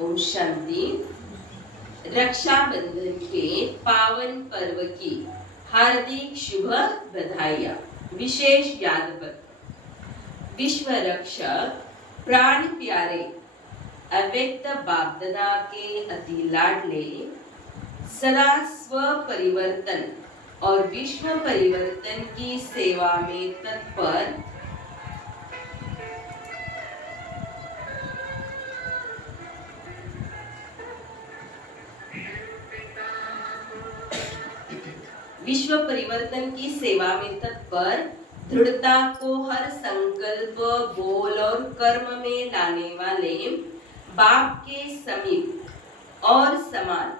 ओम शांति। रक्षाबंधन के पावन पर्व की हार्दिक शुभ बधाइयाँ। विशेष याद पत्र। विश्व रक्षक प्राण प्यारे अव्यक्त बापदादा के अति लाडले सदा स्व परिवर्तन और विश्व परिवर्तन की सेवा में तत्पर विश्व परिवर्तन की सेवा में तत्पर दृढ़ता को हर संकल्प, बोल और कर्म में लाने वाले बाप के समीप और समान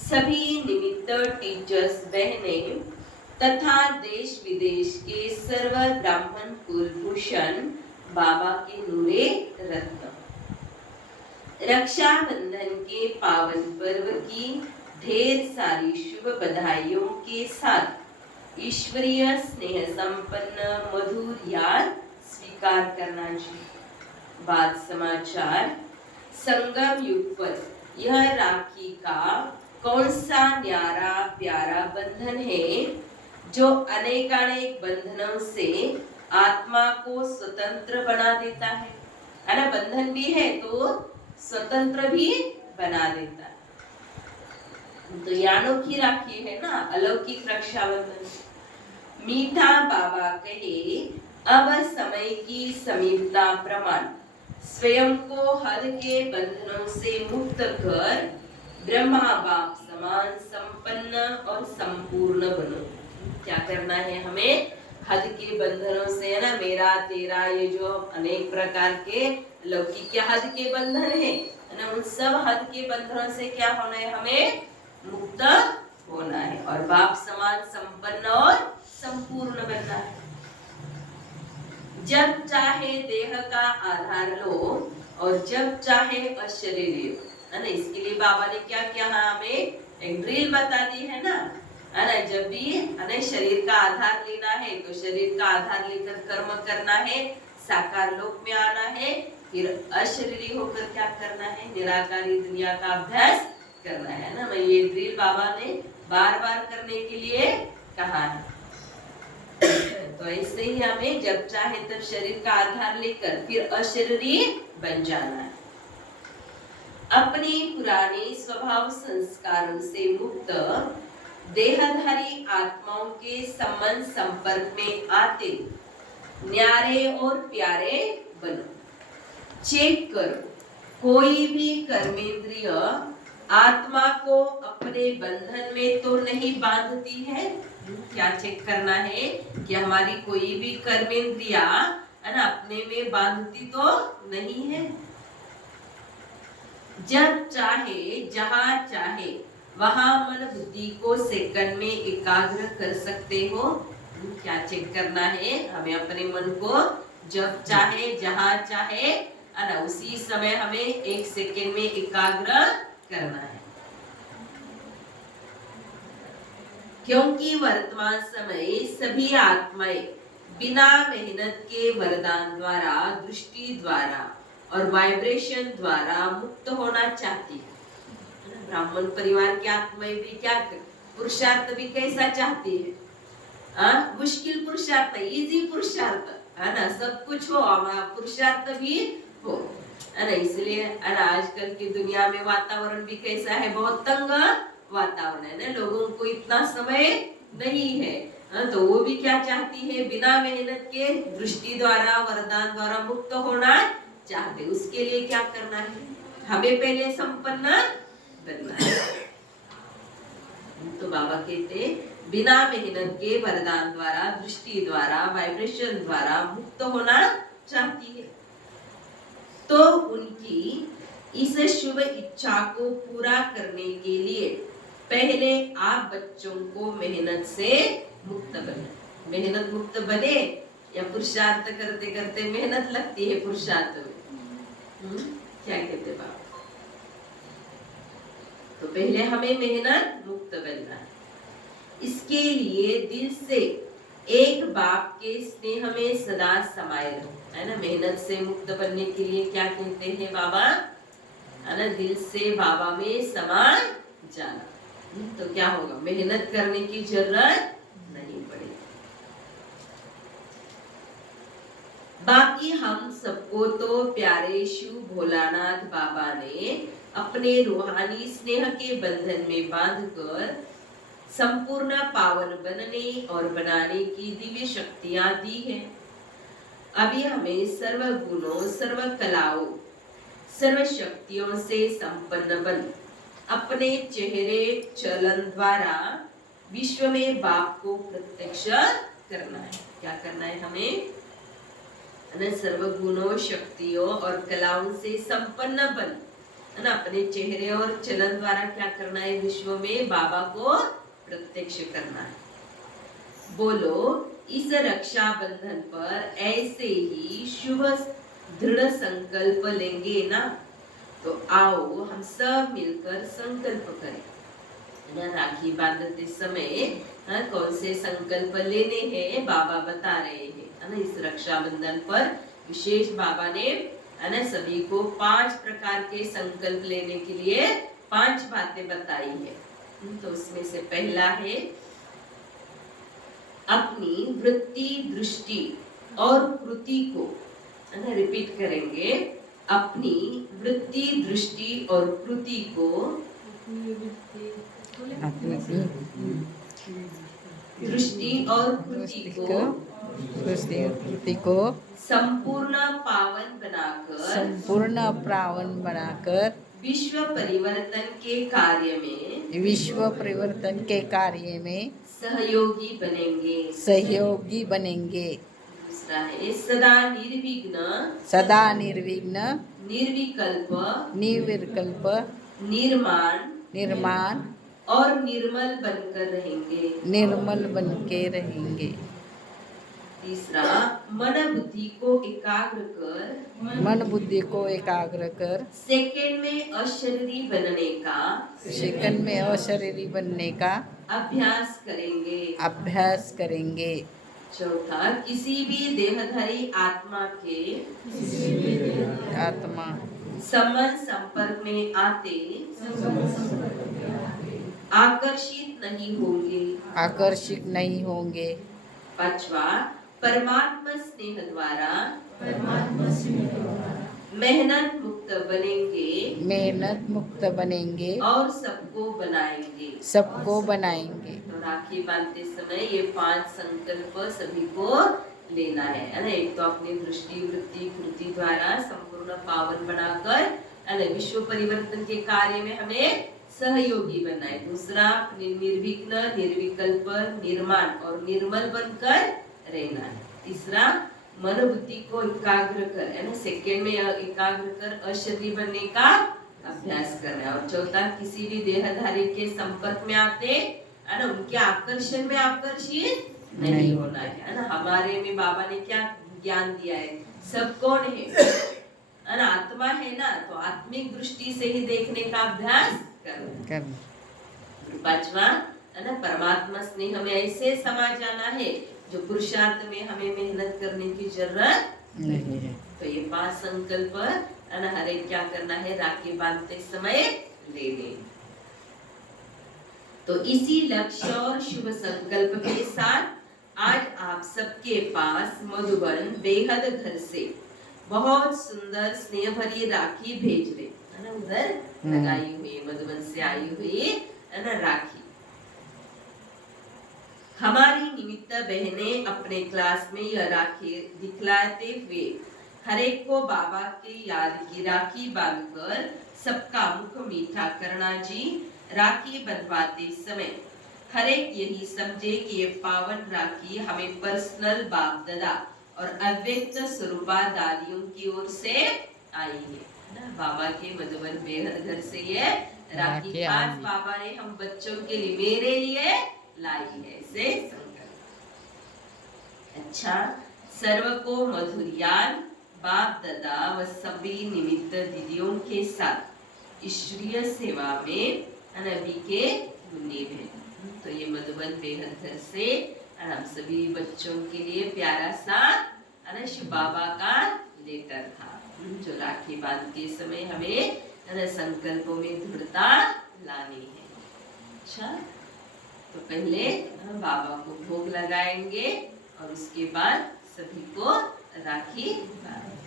सभी निमित्त टीचर्स बहने तथा देश विदेश के सर्व ब्राह्मण कुलभूषण बाबा के नूरे रत्न। रक्षाबंधन के पावन पर्व की ढेर सारी शुभ बधाइयों के साथ ईश्वरीय स्नेह संपन्न मधुर याद स्वीकार करना चाहिए। बात समाचार। संगम युग पर यह राखी का कौन सा न्यारा प्यारा बंधन है जो अनेकानेक बंधनों से आत्मा को स्वतंत्र बना देता है ना। बंधन भी है तो स्वतंत्र भी बना देता है। तो ये अनोखी राखी है ना, अलौकिक रक्षाबंधन। मीठा बाबा कहे अब समय की समीपता प्रमाण स्वयं को हद के बंधनों से मुक्त कर ब्रह्मा बाप समान संपन्न और संपूर्ण बनो। क्या करना है हमें? हद के बंधनों से, है ना, मेरा तेरा ये जो अनेक प्रकार के लौकिक के हद के बंधन है ना, उन सब हद के बंधनों से क्या होना है? हमें मुक्त होना है और बाप समान संपन्न और संपूर्ण बनना है। जब चाहे देह का आधार लो और जब चाहे अशरीरी, है ना। इसके लिए बाबा ने क्या किया? हमें एक ड्रिल बता दी है ना, है ना। जब भी हमें शरीर का आधार लेना है तो शरीर का आधार लेकर कर्म करना है, साकार लोक में आना है, फिर अशरीरी होकर क्या करना है? निराकारी दुनिया का अभ्यास करना है ना। मैं ये ड्रिल बाबा ने बार बार करने के लिए कहा है। तो ऐसे ही हमें जब चाहे तब शरीर का आधार लेकर फिर अशरीरी बन जाना है। अपने पुराने स्वभाव संस्कारों से मुक्त देहधारी आत्माओं के संबंध संपर्क में आते न्यारे और प्यारे बनो। चेक करो, कोई भी कर्मेंद्रिय आत्मा को अपने बंधन में तो नहीं बांधती है। क्या चेक करना है कि हमारी कोई भी कर्मेंद्रिया, है ना, अपने में बांधती तो नहीं है। जब चाहे जहां चाहे वहां मन बुद्धि को सेकंड में एकाग्र कर सकते हो। क्या चेक करना है? हमें अपने मन को जब चाहे जहां चाहे, है ना, उसी समय हमें एक सेकंड में एकाग्र करना है। क्योंकि वर्तमान समय सभी आत्माएं बिना मेहनत के वरदान द्वारा, दृष्टि द्वारा और वाइब्रेशन द्वारा मुक्त होना चाहती है। ब्राह्मण परिवार की आत्माएं भी क्या पुरुषार्थ भी कैसा चाहती है? मुश्किल पुरुषार्थ, इजी पुरुषार्थ, है ना, सब कुछ हो, पुरुषार्थ भी हो, है ना। इसलिए आजकल की दुनिया में वातावरण भी कैसा है? बहुत तंग वातावरण है ना, लोगों को इतना समय नहीं है। तो वो भी क्या चाहती है? बिना मेहनत के दृष्टि द्वारा, वरदान द्वारा मुक्त होना चाहते। उसके लिए क्या करना है? हमें पहले संपन्न बनना है। तो बाबा कहते बिना मेहनत के वरदान द्वारा, दृष्टि द्वारा, वाइब्रेशन द्वारा मुक्त होना चाहती है। तो उनकी इस शुभ इच्छा को पूरा करने के लिए पहले आप बच्चों को मेहनत से मुक्त बने। मेहनत मुक्त बने या पुरुषार्थ करते करते मेहनत लगती है पुरुषार्थ में? क्या कहते बाबा? तो पहले हमें मेहनत मुक्त बनना है। इसके लिए दिल से एक बाप के स्नेह में सदा समाये रहो, है ना। मेहनत से मुक्त बनने के लिए क्या कहते हैं बाबा? है ना, दिल से बाबा में समा जाना। तो क्या होगा, मेहनत करने की जरूरत नहीं पड़ेगी। बाकी हम सबको तो प्यारे शिव भोलानाथ बाबा ने अपने रूहानी स्नेह के बंधन में बांधकर संपूर्ण पावन बनने और बनाने की दिव्य शक्तियां दी है। अभी हमें सर्व गुणों, सर्व कलाओं, सर्व शक्तियों से संपन्न बन अपने चेहरे चलन द्वारा विश्व में बाप को प्रत्यक्ष करना है। क्या करना है हमें? सर्व गुणों, शक्तियों और कलाओं से संपन्न बन, है ना, अपने चेहरे और चलन द्वारा क्या करना है? विश्व में बाबा को प्रत्यक्ष करना है। बोलो, इस रक्षा बंधन पर ऐसे ही शुभ दृढ़ संकल्प लेंगे ना? तो आओ हम सब मिलकर संकल्प करें। राखी बांधते समय कौन से संकल्प लेने हैं बाबा बता रहे हैं, है ना। इस रक्षाबंधन पर विशेष बाबा ने, है ना, सभी को 5 प्रकार के संकल्प लेने के लिए 5 बातें बताई है। तो उसमें से पहला है अपनी वृत्ति, दृष्टि और कृति को, है ना, रिपीट करेंगे। अपनी वृत्ति, दृष्टि और कृति को, दृष्टि और कृति को संपूर्ण पावन बनाकर विश्व परिवर्तन के कार्य में सहयोगी बनेंगे। दूसरा है सदा निर्विघ्न निर्विकल्प निर्माण और निर्मल बनकर रहेंगे। तीसरा, मन बुद्धि को एकाग्र कर सेकंड में अशरीरी बनने का अभ्यास करेंगे। चौथा, किसी भी देहधारी आत्मा समन संपर्क में आते आकर्षित नहीं होंगे। पांचवा, परमात्मा स्नेह द्वारा मेहनत मुक्त बनेंगे और सबको बनाएंगे। तो राखी बांधते समय ये 5 संकल्प सभी को लेना है ना। एक तो अपनी दृष्टि, वृत्ति, कृति द्वारा संपूर्ण पावन बनाकर, है ना, विश्व परिवर्तन के कार्य में हमें सहयोगी बनना है। दूसरा, निर्विघ्न निर्विकल्प निर्माण और निर्मल बनकर रहना है। तीसरा, मन बुद्धि को एकाग्र कर, है ना, सेकंड में एकाग्र कर अशरीरी बनने का अभ्यास करना है। और चौथा, किसी भी देहधारी के संपर्क में आते, है ना, उनके आकर्षण में आकर्षित नहीं होना है ना। हमारे में बाबा ने क्या ज्ञान दिया है? सब कौन है ना, आत्मा है ना, तो आत्मिक दृष्टि से ही देखने का अभ्यास करना। पांचवा, है ना, परमात्मा स्नेह हमें ऐसे समा जाना है जो पुरुषार्थ में हमें मेहनत करने की जरूरत नहीं है। तो ये 5 संकल्प, है ना, हर एक क्या करना है राखी बांधते समय लेने। तो इसी लक्ष्य और शुभ संकल्प के साथ आज आप सबके पास मधुबन बेहद घर से बहुत सुंदर स्नेह भरी राखी भेज रहे, है ना, उधर लगाई हुई मधुबन से आई हुई, है ना, राखी। हमारी निमित्त बहनें अपने क्लास में यह राखी दिखलाते हुए हर एक को बाबा की याद की राखी बांधकर सबका मुख मीठा करना जी। राखी बंधवाते समय हर एक यही समझे कि ये पावन राखी हमें पर्सनल बाप दादा और अव्यक्त स्वरूपा दादियों की ओर से आई है ना। बाबा के मधुबन बेहद घर से ये राखी आज बाबा ने हम बच्चों के लिए, मेरे लिए लाई है से संकल्प। अच्छा, सर्व को मधुर याद बाप दादा व सभी निमित्त दीदियों के साथ ईश्वरीय सेवा में अनबी के मुनीब है। तो ये मधुबन बेहद घर से हम सभी बच्चों के लिए प्यारा सा अनश बाबा का लेटर था जो राखी बांधते समय हमें है, संकल्पों में दृढ़ता लानी है। अच्छा, तो पहले बाबा को भोग लगाएंगे और उसके बाद सभी को राखी बांधेंगे।